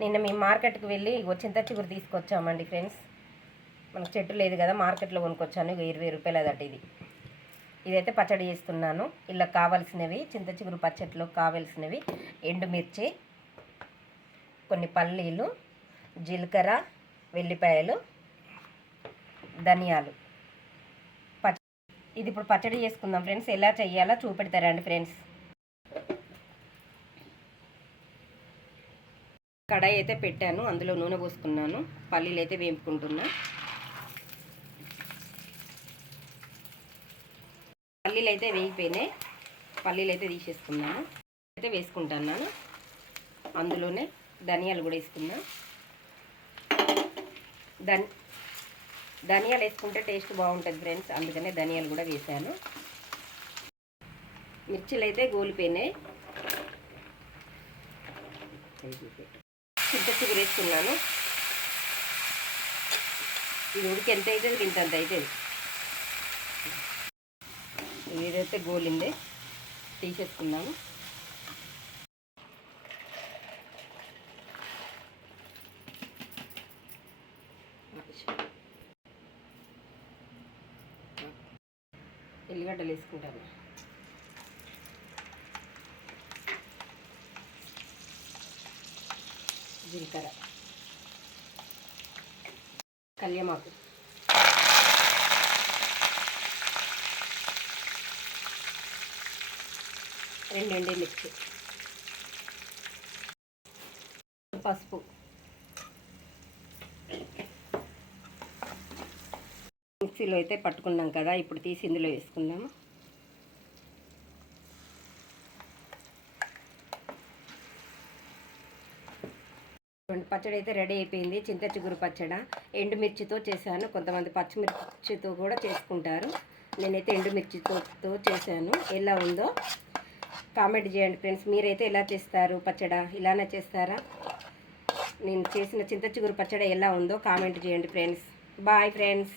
నిన్న మేము మార్కెట్కి వెళ్ళి చింత చిగురు తీసుకొచ్చామండి ఫ్రెండ్స్. మనకు చెట్టు లేదు కదా, మార్కెట్లో కొనుక్కొచ్చాను. 20 రూపాయలు అదట ఇది. ఇదైతే పచ్చడి చేస్తున్నాను. ఇలా కావాల్సినవి చింత చిగురు పచ్చడిలో కావాల్సినవి ఎండుమిర్చి, కొన్ని పల్లీలు, జీలకర్ర, వెల్లిపాయలు, ధనియాలు. ఇది ఇప్పుడు పచ్చడి చేసుకుందాం ఫ్రెండ్స్. ఎలా చేయాలో చూపెడతారండి ఫ్రెండ్స్. కడాయి అయితే పెట్టాను, అందులో నూనె పోసుకున్నాను. పల్లీలు అయితే వేపుకుంటున్నా. పల్లీలు అయితే వేగిపోయినాయి. పల్లీలు అయితే తీసేసుకున్నాను, అయితే వేసుకుంటున్నాను. అందులోనే ధనియాలు కూడా వేసుకున్నా. ధనియాలు వేసుకుంటే టేస్ట్ బాగుంటుంది ఫ్రెండ్స్, అందుకనే ధనియాలు కూడా వేసాను. మిర్చిలు అయితే గోలిపోయినాయి. చింత చిగురు వేసుకున్నాను. ఇది ఉడికి ఎంత అవుతుంది, ఇంత అవుతుంది. ఇదైతే గోలింది, తీసేసుకున్నాను. ఎల్లిగడ్డలు వేసుకుంటాను. జీలకర్ర, కళ్యామాకు, రెండు ఎండుమిర్చి, పసుపు, మిక్సీలో అయితే పట్టుకున్నాం కదా, ఇప్పుడు తీసి ఇందులో వేసుకుందాము. పచ్చడి అయితే రెడీ అయిపోయింది. చింత చిగురు పచ్చడి ఎండుమిర్చితో చేశాను. కొంతమంది పచ్చిమిర్చితో కూడా చేసుకుంటారు. నేనైతే ఎండుమిర్చితో చేశాను. ఎలా ఉందో కామెంట్ చేయండి ఫ్రెండ్స్. మీరైతే ఎలా చేస్తారు పచ్చడి? ఇలానే చేస్తారా? నేను చేసిన చింత చిగురు పచ్చడి ఎలా ఉందో కామెంట్ చేయండి ఫ్రెండ్స్. Bye friends.